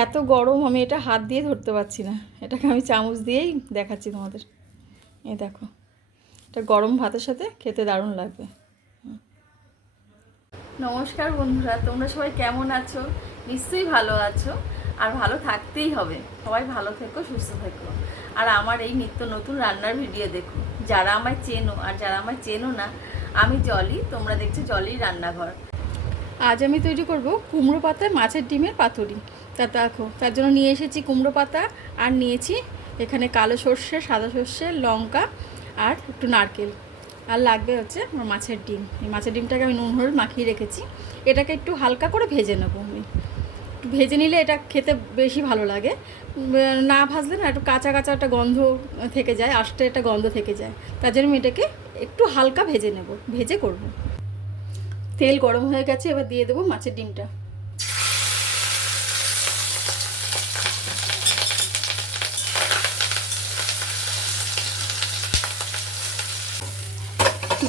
এত গরম আমি এটা হাত দিয়ে ধরতে পারছি না, এটাকে আমি চামচ দিয়েই দেখাচ্ছি তোমাদের। এই দেখো, এটা গরম ভাতের সাথে খেতে দারুণ লাগবে। নমস্কার বন্ধুরা, তোমরা সবাই কেমন আছো? নিশ্চয়ই ভালো আছো, আর ভালো থাকতেই হবে। সবাই ভালো থেকো, সুস্থ থেকো, আর আমার এই নিত্য নতুন রান্নার ভিডিও দেখো। যারা আমায় চেনো আর যারা আমায় চেনো না, আমি জলি, তোমরা দেখছো জলির রান্নাঘর। আজ আমি তৈরি করব কুমড়ো পাতায় মাছের ডিমের পাতুরি। দেখো, তার জন্য নিয়ে এসেছি কুমড়ো পাতা, আর নিয়েছি এখানে কালো সর্ষে, সাদা সর্ষে, লঙ্কা আর একটু নারকেল, আর লাগবে হচ্ছে আমার মাছের ডিম। এই মাছের ডিমটাকে আমি নুন হলুদ মাখিয়ে রেখেছি। এটাকে একটু হালকা করে ভেজে নেবো আমি। একটু ভেজে নিলে এটা খেতে বেশি ভালো লাগে। না ভাজলে না একটু কাঁচা কাঁচা একটা গন্ধ থেকে যায়, আস্তে একটা গন্ধ থেকে যায়। তার জন্য আমি এটাকে একটু হালকা ভেজে নেব, ভেজে করব। তেল গরম হয়ে গেছে, এবার দিয়ে দেবো মাছের ডিমটা।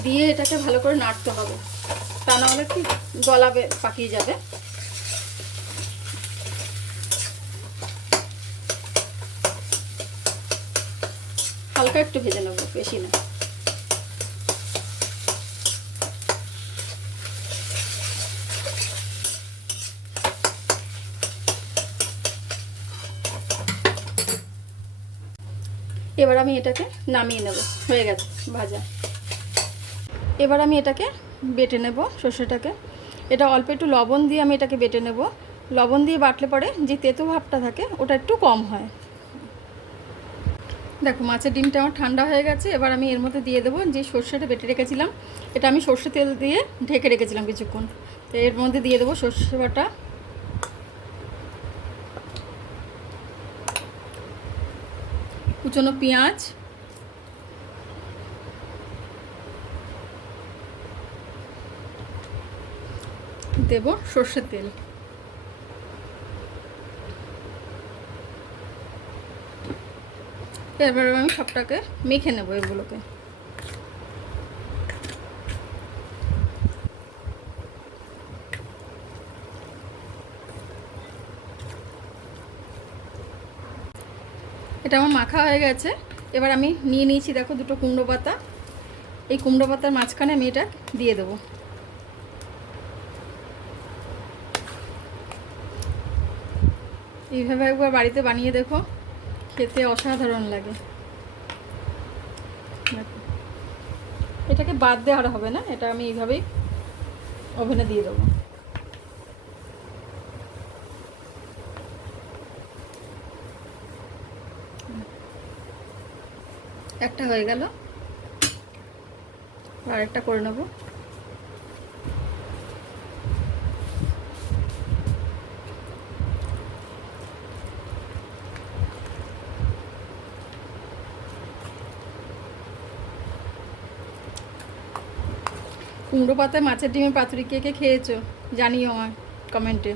দিয়ে এটাকে ভালো করে নাড়তে হবে, তা না হলে কি গলাবে, পাকিয়ে যাবে। হালকা একটু ভেজে নেব, বেশি না। এবার আমি এটাকে নামিয়ে নেব, হয়ে গেছে ভাজা। এবার আমি এটাকে বেটে নেব, সর্ষেটাকে। এটা অল্প একটু লবণ দিয়ে আমি এটাকে বেটে নেব। লবণ দিয়ে বাটলে পরে যে তেতো ভাবটা থাকে ওটা একটু কম হয়। দেখো, মাছের ডিমটা আমার ঠান্ডা হয়ে গেছে। এবার আমি এর মধ্যে দিয়ে দেবো যে সর্ষেটা বেটে রেখেছিলাম। এটা আমি সর্ষে তেল দিয়ে ঢেকে রেখেছিলাম কিছুক্ষণ। তো এর মধ্যে দিয়ে দেবো সর্ষে বাটা, কুচনো পেঁয়াজ, দেব সর্ষের তেল। এবার আমি সবটাকে মেখে নেব এগুলোকে। এটা আমার মাখা হয়ে গেছে। এবার আমি নিয়ে নিয়েছি, দেখো, দুটো কুমড়ো পাতা। এই কুমড়ো পাতার মাঝখানে আমি এটা দিয়ে দেবো। এইভাবে একবার বাড়িতে বানিয়ে দেখো, খেতে অসাধারণ লাগে। এটাকে বাদ দেওয়া হবে না, এটা আমি এইভাবেই ওভেনে দিয়ে দেবো। একটা হয়ে গেল, আরেকটা করে নেব। কুমড়ো পাতায় মাছের ডিমের পাতুরি কে কে খেয়েছো জানিও আমার কমেন্টে।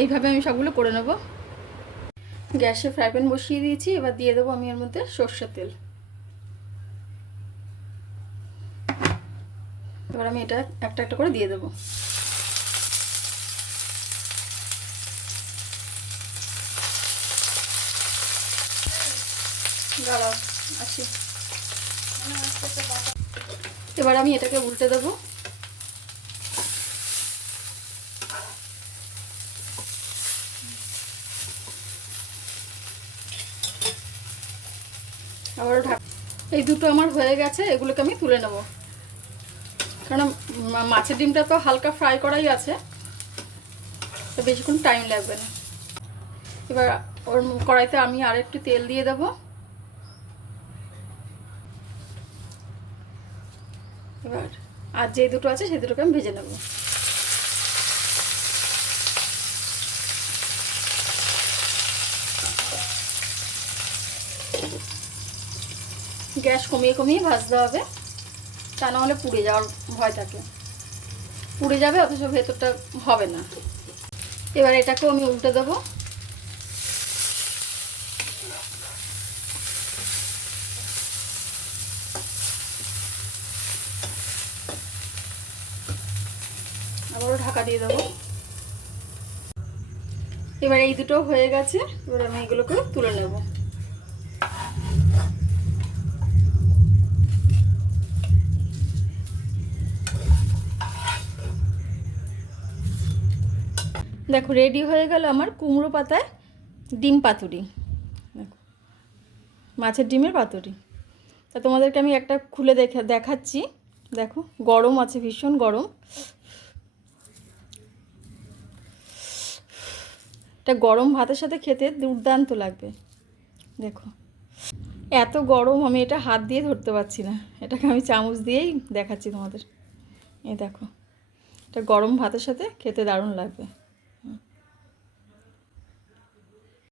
এইভাবে আমি সবগুলো করে নেব। গ্যাসে ফ্রাই প্যান বসিয়ে দিয়েছি, এবার দিয়ে দেবো আমি এর মধ্যে সর্ষের তেল। এবার আমি এটা একটা একটা করে দিয়ে দেবো। দাঁড়াও, আসি। এবার আমি এটাকে উল্টে দেবো। আবারও এই দুটো আমার হয়ে গেছে, এগুলোকে আমি তুলে নেব, কারণ মাছের ডিমটা তো হালকা ফ্রাই করাই আছে, তো বেশিক্ষণ টাইম লাগবে না। এবার ওর কড়াইতে আমি আর একটু তেল দিয়ে দেবো। এবার আর যে দুটো আছে সেই দুটোকে আমি ভেজে নেব। গ্যাস কমিয়ে কমিয়ে ভাজতে হবে, তা না হলে পুড়ে যাওয়ার ভয় থাকে। পুড়ে যাবে, অথচ ভেতরটা হবে না। এবার এটাকেও আমি উল্টে দেবো। ঢাকা দিয়ে দেবো। এবার এই দুটো হয়ে গেছে, এবার আমি এগুলোকে তুলে নেব। দেখো রেডি হয়ে গেল আমার কুমড়ো পাতায় ডিম পাতুরি। দেখো মাছের ডিমের পাতুরি। তা তোমাদেরকে আমি একটা খুলে দেখাচ্ছি। দেখো গরম আছে, ভীষণ গরম। এটা গরম ভাতের সাথে খেতে দুর্দান্ত লাগবে। দেখো এত গরম, আমি এটা হাত দিয়ে ধরতে পারছি না, এটাকে আমি চামচ দিয়েই দেখাচ্ছি তোমাদের। এই দেখো, এটা গরম ভাতের সাথে খেতে দারুণ লাগবে।